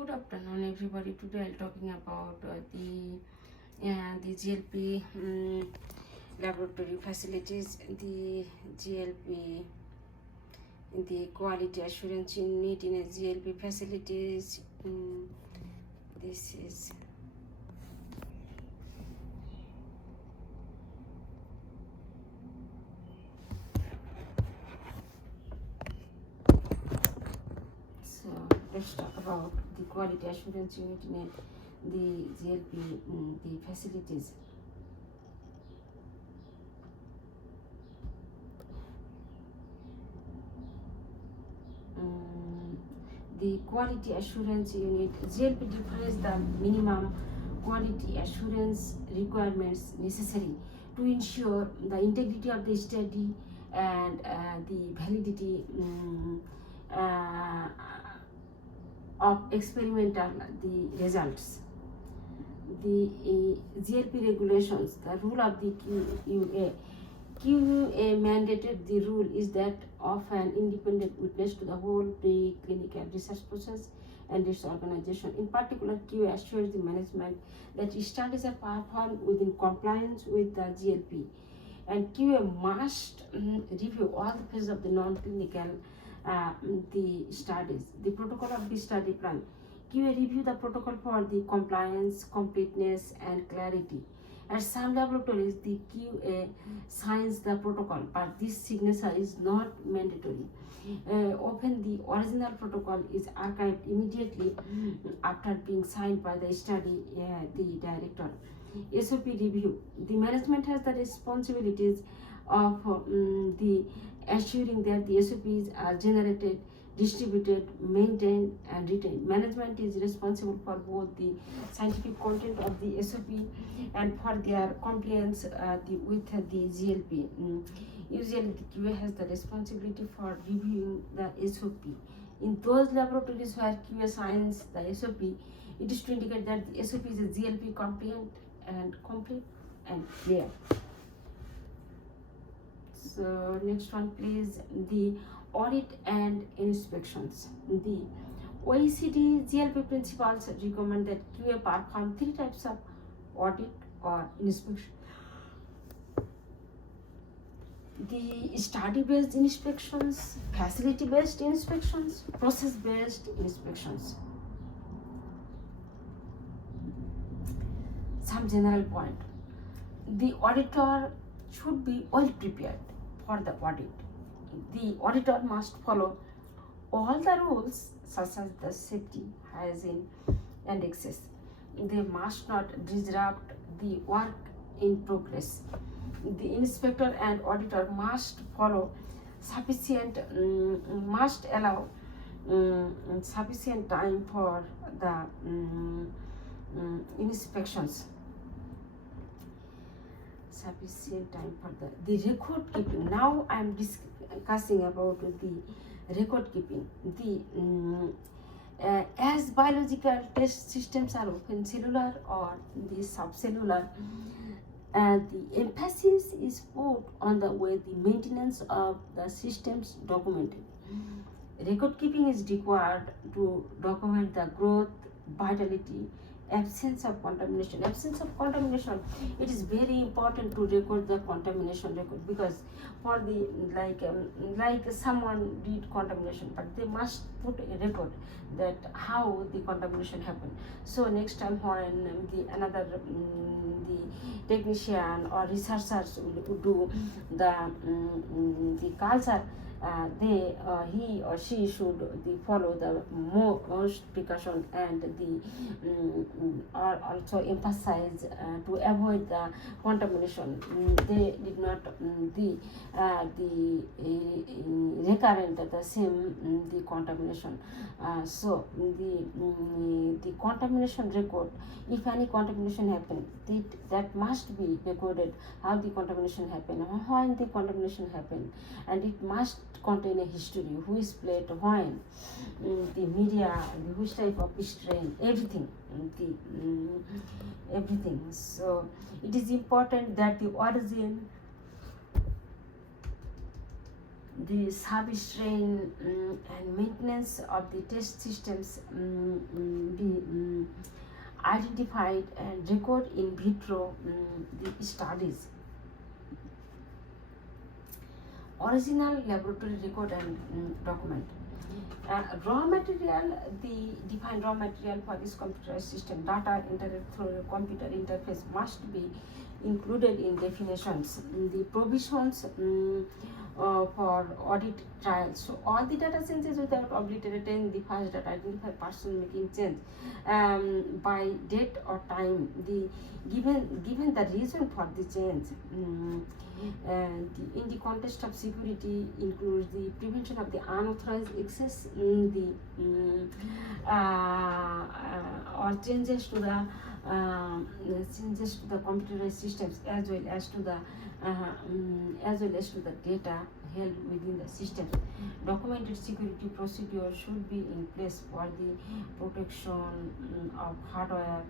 Good afternoon, everybody. Today I'm talking about the GLP laboratory facilities, the GLP, the quality assurance unit in a GLP facilities. This is so. Let's talk about the quality assurance unit in the GLP, the facilities. The quality assurance unit GLP defines the minimum quality assurance requirements necessary to ensure the integrity of the study and the validity of experimental the results. The GLP regulations, the rule of the QUA. QUA mandated the rule is that of an independent witness to the whole preclinical research process and its organization. In particular, QA assures the management that studies are performed within compliance with the GLP, and QA must review all the phases of the non-clinical the studies, the protocol of the study plan. QA review the protocol for the compliance, completeness, and clarity. At some laboratories, the QA signs the protocol, but this signature is not mandatory. Often, the original protocol is archived immediately after being signed by the study the director. SOP review. The management has the responsibilities of the assuring that the SOPs are generated, distributed, maintained, and retained. Management is responsible for both the scientific content of the SOP and for their compliance with the GLP. Usually, the QA has the responsibility for reviewing the SOP. In those laboratories where QA signs the SOP, it is to indicate that the SOP is a GLP compliant and complete and clear. So next one, please, the audit and inspections. The OECD GLP principles recommend that QA perform 3 types of audit or inspection. The study-based inspections, facility-based inspections, process-based inspections. Some general point. The auditor should be well prepared for the audit. The auditor must follow all the rules such as the safety, hygiene, and access. They must not disrupt the work in progress. The inspector and auditor must follow must allow sufficient time for the inspections. Sufficient time for the record keeping. Now I am discussing about the record keeping. As biological test systems are often cellular or the subcellular, the emphasis is put on the way the maintenance of the systems documented. Record keeping is required to document the growth, vitality, absence of contamination. Absence of contamination, it is very important to record the contamination record, because for the like someone did contamination, but they must put a record that how the contamination happened. So next time when the another the technician or researchers will do the culture, he or she should follow the most precaution and also emphasize to avoid the contamination. They did not recurrent the same the contamination. So the contamination record, if any contamination happened, that must be recorded, how the contamination happened, when the contamination happened, and it must contain a history, who is played when, the media, which type of strain, everything, everything. So it is important that the origin, the service train and maintenance of the test systems be identified and record in vitro the studies. Original laboratory record and document. Raw material, the defined raw material for this computer system data entered through a computer interface must be included in definitions. The provisions for audit trials. So all the data changes without obliterating the first data identify person making change by date or time. The given the reason for the change. In the context of security includes the prevention of the unauthorized access in the or changes to the computerized systems as well as to the data held within the system. Documented security procedures should be in place for the protection of hardware,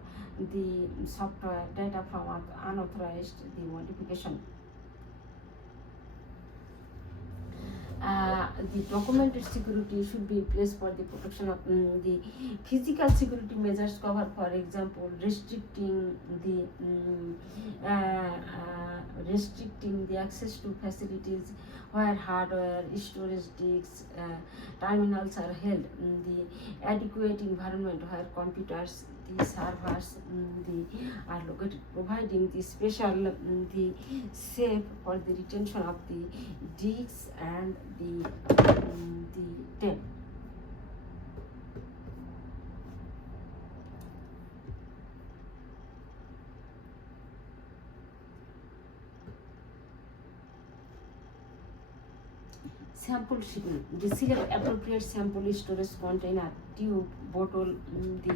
the software, data from unauthorized the modification. The documented security should be in place for the protection of the physical security measures cover, for example, restricting the access to facilities where hardware, storage disks, terminals are held, the adequate environment where computers, the servers are located, providing the special the safe for the retention of the disks and the tape. Sample shipping. The select appropriate sample storage container, tube, bottle, the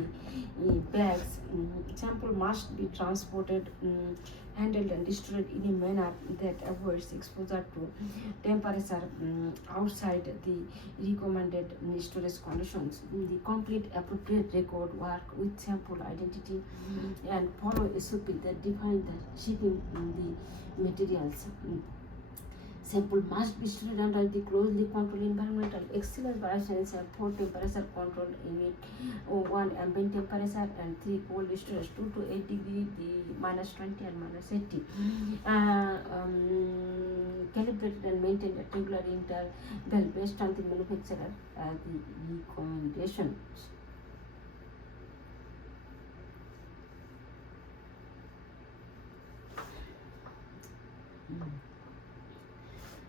bags. Sample must be transported, handled and stored in a manner that avoids exposure to temperature outside the recommended storage conditions. The complete appropriate record work with sample identity and follow a SOP that define the shipping the materials. Sample must be stored under the closely controlled environment of excellent bioscience and 4 temperature control unit, 1 ambient temperature and 3 cold storage, 2 to 8 degree, the -20 and -80. Calibrated and maintained at regular interval based on the manufacturer the recommendations.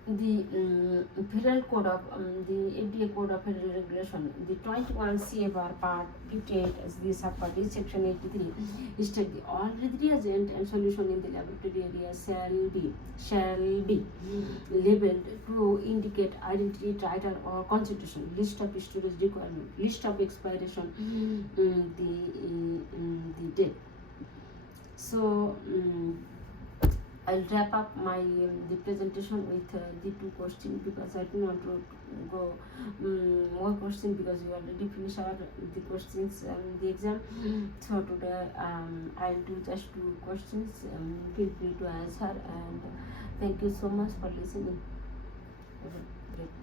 The Federal Code of the FDA Code of Federal Regulation, the 21 CFR Part 58 as the subpart is Section 83, states the all reagent and solution in the laboratory area shall be labeled to indicate identity, title, or concentration, list of storage requirement, list of expiration, the date. So. I'll wrap up my the presentation with the 2 questions because I don't want to go more questions because we already finished the questions the exam. So today I'll do just 2 questions. Feel free to answer and thank you so much for listening. Have a great